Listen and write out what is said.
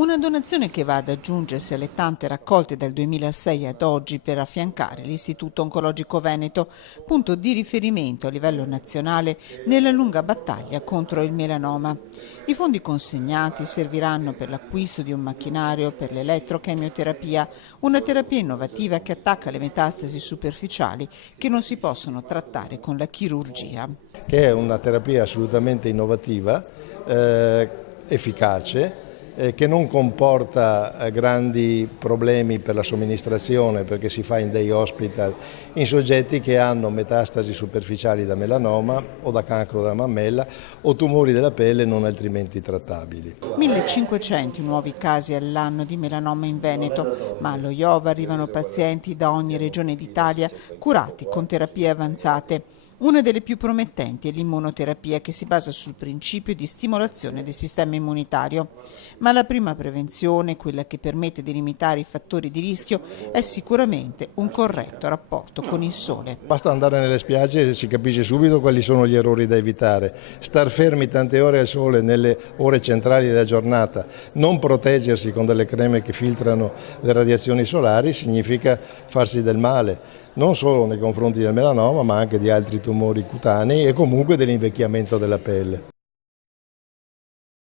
Una donazione che va ad aggiungersi alle tante raccolte dal 2006 ad oggi per affiancare l'Istituto Oncologico Veneto, punto di riferimento a livello nazionale nella lunga battaglia contro il melanoma. I fondi consegnati serviranno per l'acquisto di un macchinario per l'elettrochemioterapia, una terapia innovativa che attacca le metastasi superficiali che non si possono trattare con la chirurgia. Che è una terapia assolutamente innovativa, efficace, che non comporta grandi problemi per la somministrazione perché si fa in day hospital in soggetti che hanno metastasi superficiali da melanoma o da cancro della mammella o tumori della pelle non altrimenti trattabili. 1500 nuovi casi all'anno di melanoma in Veneto, ma allo IOVA arrivano pazienti da ogni regione d'Italia curati con terapie avanzate. Una delle più promettenti è l'immunoterapia che si basa sul principio di stimolazione del sistema immunitario. Ma la prima prevenzione, quella che permette di limitare i fattori di rischio, è sicuramente un corretto rapporto con il sole. Basta andare nelle spiagge e si capisce subito quali sono gli errori da evitare. Star fermi tante ore al sole nelle ore centrali della giornata, non proteggersi con delle creme che filtrano le radiazioni solari significa farsi del male, non solo nei confronti del melanoma ma anche di altri tumori cutanei e comunque dell'invecchiamento della pelle.